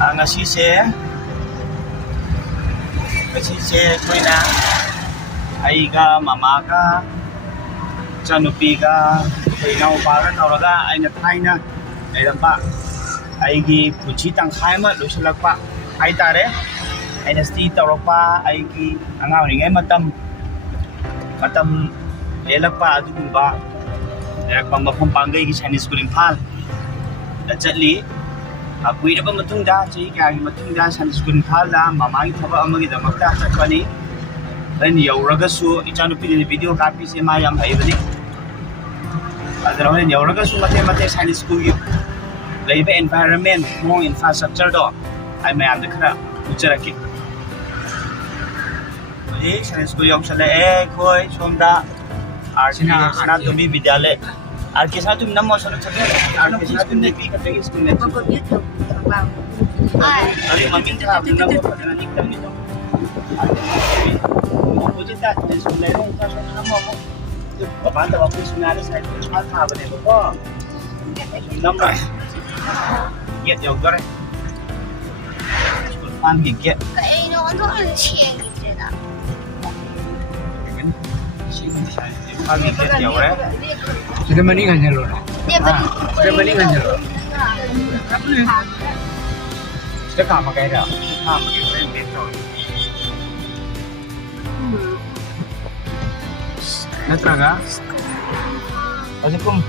ngasi se koina aiga mama ga chanupi ga inau pa ga tawraga aina thaina leiramba aigi puchi tangkhai ma loisalakpa hai tare aina sti tawrapa aigi angau ringai matam lelakpa adugumba lerakpa mafam pangai gi Sainik School Imphal da chatli kuiraba matungda chhi kya gi matungda Sainik School Imphal da mama gi thaba amagi damakta chakpani then yauraga su ichanupi ni video copy se ma yam haibani adra when yauraga su mate Sainik School gi leiba environment mo infrastructure do ai mayam da khara ucharaki ye Sainik School yausala khoi somda RCA Sanatumi Vidyalaya RCA Sanatumi nammo solo chakre RCA Sanatumi pi kate school ne ari mamin tha nammo padana niktam ni to opposite ta school le ta so nammo baba ta wapu sunare side ko chha tha bane ko nammo yet yo gore school fan ki ke kai no on to chen ni je da Sudah mending hanya lo. Sudah mending hanya lo. Sudah kama kayak dah. Kama kayak betul. Natra Aja kum.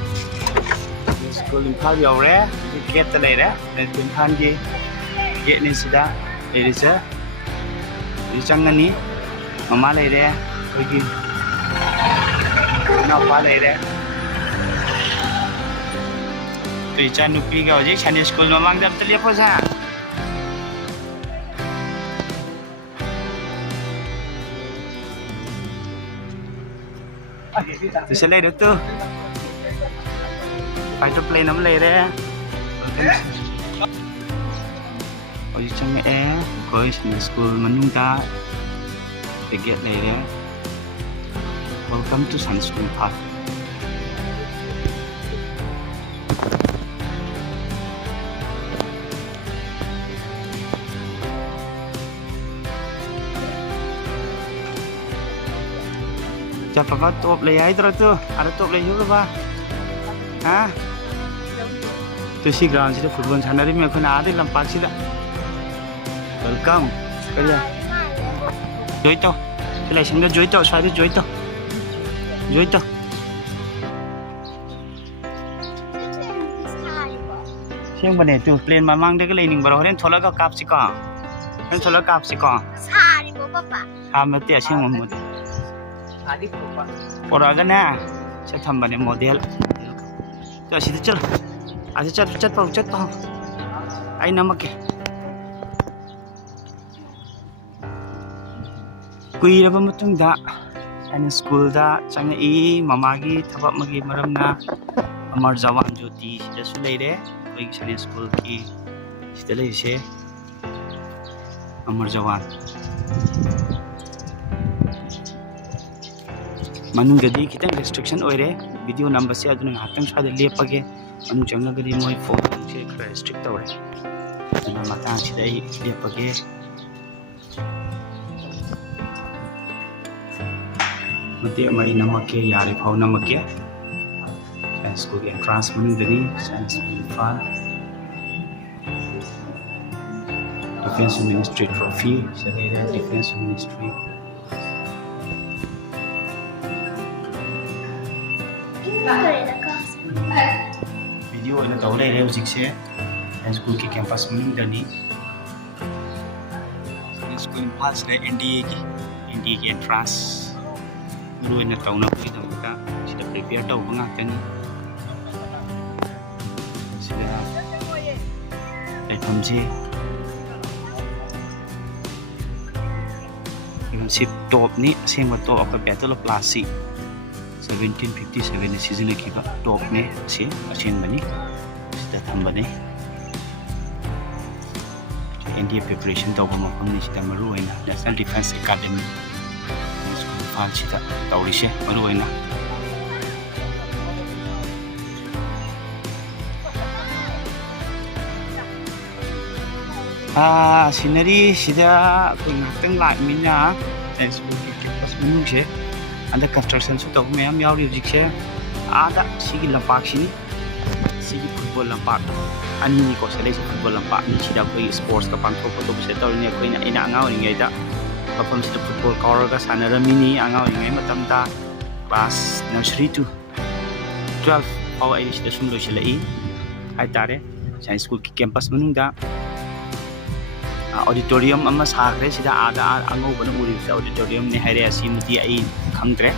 School Imphal yaure get ta leire dan Imphal gi get ni sida leire ri changani mama leire koi na pa leire tu chanupi ga ji Sainik School mamang dam tlia posa tu se leire tu fighter plane nam leire oi chang koi Sainik School manung ta get leire Welcome to Sainik School Imphal. Siapa top le ai terus tu? Ada top le juga ba? Hah? Tu si ground sini football sana ni aku nak ada lampak sini. Welcome. Kerja. Joy to. Selection dah joy to, saya tu joy to. Joy to. Siang bane tu plane mamang dek le ning baro ren thola ka kap si ka. Ren thola kap si ka. Sari bo papa. Mati siang mamut. Adi papa. Ora ga na. Saya tham bane model. Tu asyik tu chal. Asyik chat pau. Ai namak ke. Kuiraba matungda Sainik School da changai mamagi thabak magi maramna amar jawan jyoti sida su leire koi Sainik School ki sida leise amar jawan manung gadi kitang restriction oire video number se aduna hatang sade lepage manung changna gadi moi phone se restrict ore na mata sida lepage Mati amai namake yari phau namake Sainik School entrance manu dari Sainik School Imphal Defense Ministry trophy sedere Defense Ministry video ina tawle re hojik se Sainik School ke campus manu dari Sainik School Imphal se NDA ki entrance Dulu na tahu nak kita sudah prepare tahu banget ni. Sudah. Item G. Ikan sip top ni, sema top apa betul plastik. 1757 ni season ni kita top ni si asin bani. Sudah tambah ni. India preparation tahu apa ni sudah meruai na National Defense Academy. Sita taurise maruaina Scenery sida kung ngakang laimina Sainik School campus manung se under construction su taw mayam yauri hujik se ada sigi lampak sini sigi football lampak ani ni ko sele football lampak ni sida koi sports ka pangthok ko se taw ni koi ina anga ori ngai da mafam sida football cover ka sanarami ni anga ori ngai matam da class nursery to 12 paw ai sida sum lo selai hai tare Sainik School campus manung da auditorium ama sagre sida ada ango bana uri auditorium ni haire asimti ai khangtre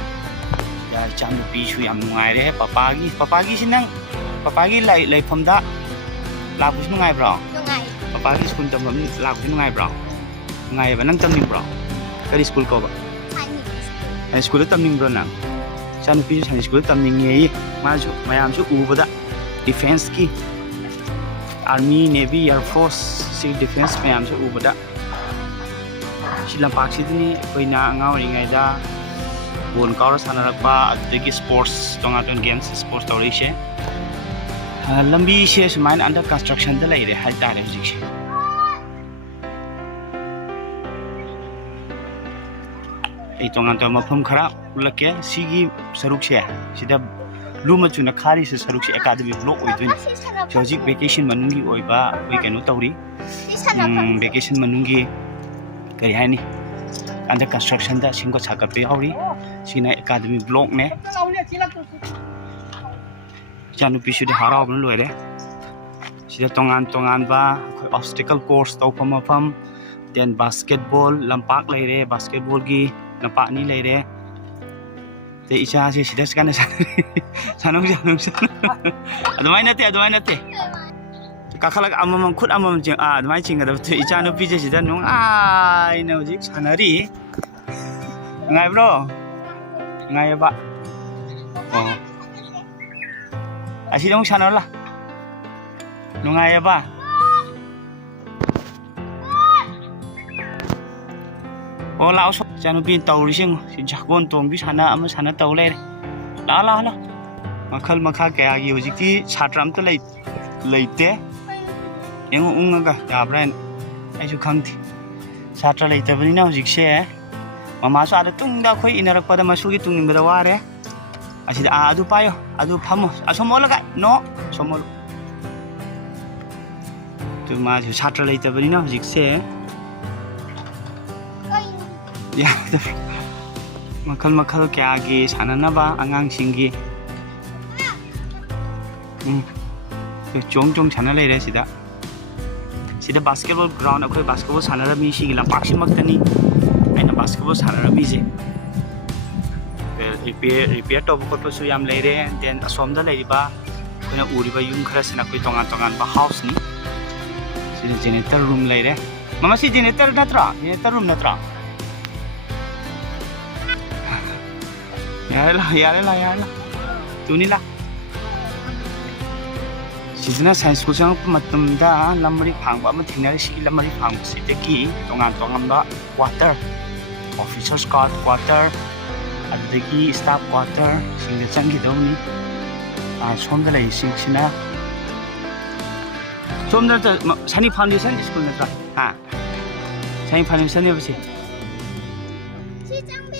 ya chang pi shu yam ngai re papa gi sinang papa gi lai phomda la bu ngai bro papa gi school tam la bu ngai bro ngai ba nang tam ning bro kari school ko ba Sainik school tam ning bro nang chan pi Sainik school tam ning ngai ma ju mayam su u bada defense ki Army, Navy, Air Force, Civil Defense, mayam sa ubada. Silang paksit ni, koi na ngaw ingay da. Buon kaura sana nagpa at sports, tong aton games, sports tawri siya. Lambi siya sumayin under construction dala ire, hay tala hujik siya. Itong aton mapam khara, ulak ya, sigi saruk siya. Sida luma chuna khari se saruk siya academy block oidun. Hojik vacation manungi oiba koi kanu tawri vacation manungi kari haini under construction da singko chaka pe hauri sina academy block ne janu pisu de harau bun loire sida tongan ba obstacle course taw pam then basketball lampak leire basketball gi lampak ni leire te isa si sida skana sanong adumai nate kakhalag amam khut amam jeng adumai chinga da te icha no pije sida nong ai na hujik sanari ngai bro ngai ba oh asi dong sanala ngai ba oh lao so chanu pin tawri sing sin chakbon tong bi sana ama sana taw le la makhal makha kaya gi hujikti chatram ta leite yang unga ya brain ai su khangti chatra leite bani na hujik se mama sa ada tung da khoi inarak pada masu gi tung nimba da ware asida adu payo adu phamo asomola ga no somol tu ma ju chatra leite bani na hujik se ya makhal kya gi sanana ba angang singi chong chana le re sida basketball ground akoi basketball sanara mi si gilam paksi maktani aina basketball sanara mi je repair to ko su yam le re then asom da le ba koina uri ba yum khara sina koi tongan ba house ni sida generator room le re mama si generator room natra yare la tuni la sidina Sainik School sang matam da lamari phangba ma thingnari si lamari phang sideki tongan ba quarter officers quarter adeki staff quarter singde changi dawni somda lai sina somda ta Sainik Foundation School na ha Sainik Foundation ne basi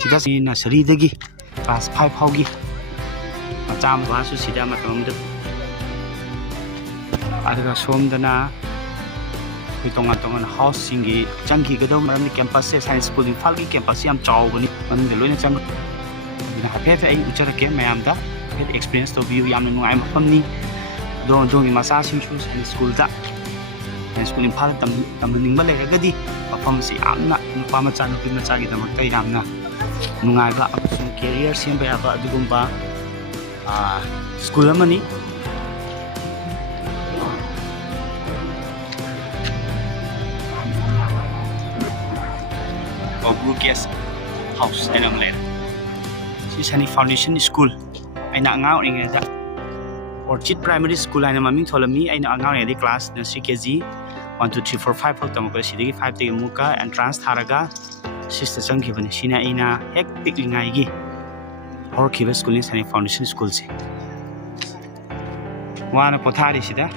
sida si nursery dagi class 5 haugi macam basu sida matam da adaga somdana koi tongan house singi changki gado maram campus se Sainik School Imphal gi campus yam chawbani man de loina chang ina hape ai ucharake mayam da experience to view yam nungai mafam ni do gi masa sing su Sainik School da Sainik School Imphal tam ningba le gadi mafam si amna nupa macha nupi macha gi damak tai yamna nungai ba apsung career semba ya ba adugumba school amani guest house ai nam le si Sainik Foundation School aina ngau ringa da Orchid Primary School aina maming tholami aina ngau ne di class nursery kg 1 2 3 4 5 tam ko sidigi 5 te muka entrance tharaga sister changki bani sina ina hek piklingai gi or khiba school ni Sainik Foundation School se wana pothari sida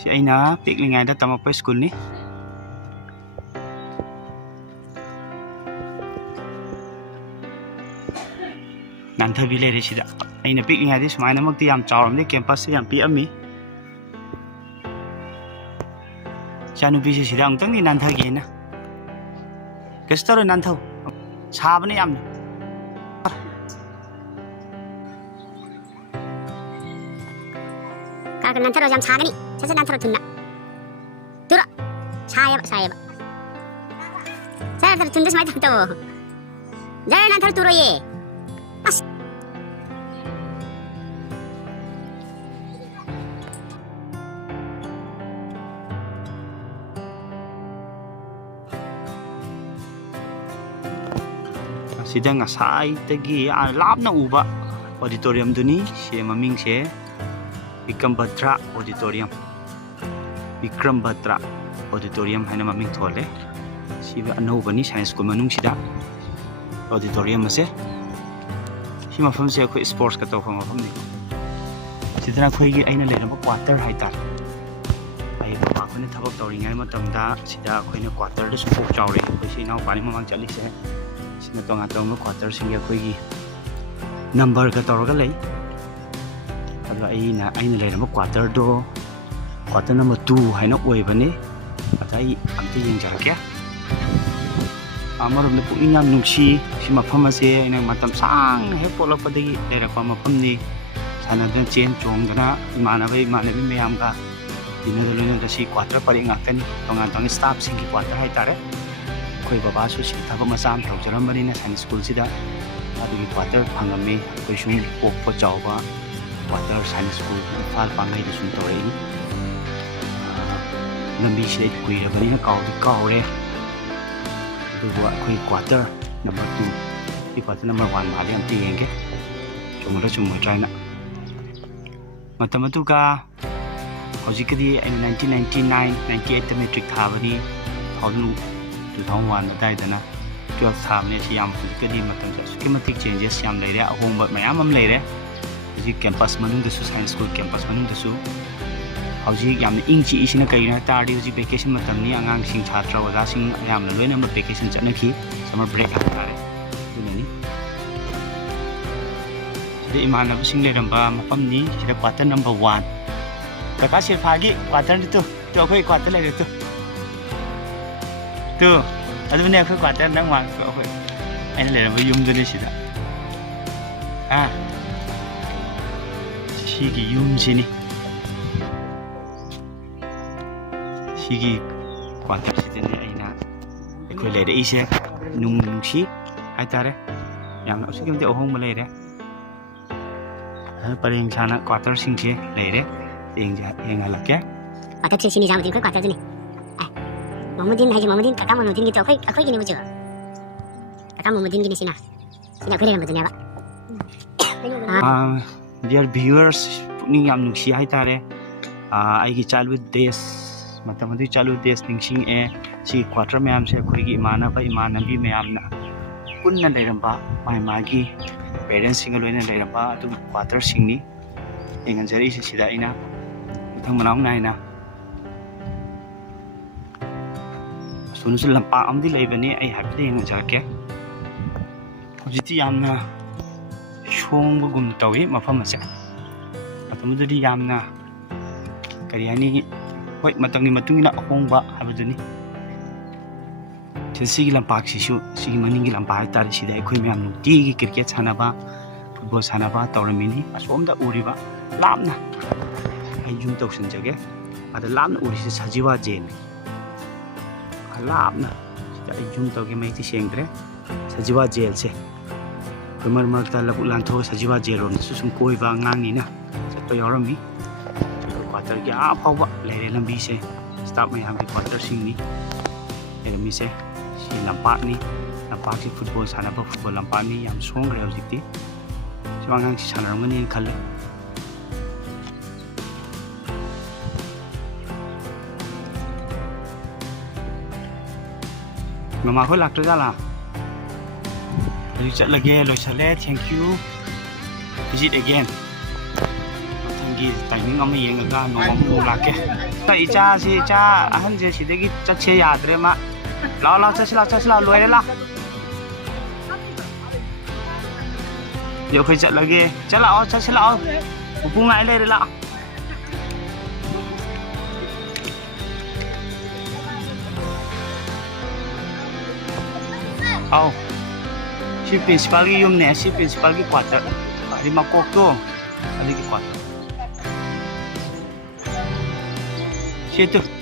si aina piklingayda tamapay school ni nanthabi lere sida aina piklingayda sumaina makti yam chawramni campus se yam pi ami chanupi se sida angtang ni nanthagi na kestaro nanthau sabani yam Kaka nantharo jam chagani. Sasa nantharo tunna. Dura. Saya. Saya nantharo tunna smai tanto. Jara nantharo turo ye. As. sida ngasai tagi lapna uba auditorium duni se maming se Vikram Batra Auditorium haina maming thole siba anobani science school manung sida auditorium ase sima pham se khoi sports ka to pham ni sidana khoi gi aina leraba quarter haitar ai ba khone thabak tawringai matamda sida khoi na quarter de support chawre khoi sina pani mamang chali se sina tonga tong quarter singa khoi gi number ka tawraga lei ado aina leraba quarter do quarter number 2 haina oibani atai amti yengjarake amarom de pukning yam nungsi sima pham ase aina matam sang he polakpadagi lerakwa mafam ni sanadana chen chongdana imanabi meyam ga dinada loina da si quarter pari ngakani tonga staff singi quarter hai tare koi baba su si thaba masam thaujaram bani na Sainik School sida adugi quarter phangami koi sum pokpo chawba quarter Sainik School Imphal pangai da sum tawai lambi se kui ra bani na kaure duwa koi quarter number 2 di quarter number 1 mali am ti yenge chumura try na matamatu ka hojikadi 1999 98 metric thabani 2001 dai dana 12 thabne si yam hojikadi matam sa schematic changes yam leire ahongba mayam am leire hojik campus manung da su Science School campus manung da su hojik yam ingchi isina kaina tardi hojik vacation matam ni angang sing chhatra wada sing yam loina ma vacation chanaki summer break hakare dunani sida imanab sing leramba mapam ni sida quarter number 1 kaka sirphagi quarter ni tu khoi quarter lere tu adu ne khoi quarter nang wan ko khoi aina leramba yum dani sida sigi yum sini sigi quarter sidani aina khoi lere ise nungsi haitare yam usigam de ohong malere pareng sana quarter singse lere yengalake Quarter sini jam din khoi quarter ni. Momudin kaka momudin gitu khoi gini bujo. Kaka momudin gini sina khoi ram badnya ba. Dear viewers pukning yam nungsi haitare aigi childhood days matamadi childhood days ningsing si quarter mayam se khoi gi imanabi mayam na punna leramba magi parents singa loina leramba atu quarter singni engan jari se sida ina thang manong naina sunusu lampa amdi leibani ai habde engan jarke hojiti yamna shongba gum tawi mafam ase atamududi yamna kariani hoi matangni matungina ahongba habaduni sigi lampak sisu sigi maningi lampak tari sida ekhoi myam nukti gi cricket sanaba football sanaba tawramini asomda uriba lamna ai jum tawsin jage ada lamna uri se sajiwa jen lamna sida ai jum tawge mai ti sengdre sajiwa jel se kumar marta labu lantho sajiwa jel rom su sum koi ba ngangi na satto yorami quarter ge a phawa lere lambi se staff mai ham quarter singni erami se lampak ni lampak si football sanaba football lampak ni yam songre hojikti siwangang si sanaramani khalle mama khoi lakto jala ri chatlage loisale thank you visit again thank you timing am yengaga no lake 이자시 자 한제 시대기 자체 야드레 마 라라 자시라 로에 라 여기 자라게 자라 자시라 부풍 아이 레라 아우 시 프린시팔기 юм네 시 프린시팔기 꽈터 아리 막곡도 아리기 꽈터 시트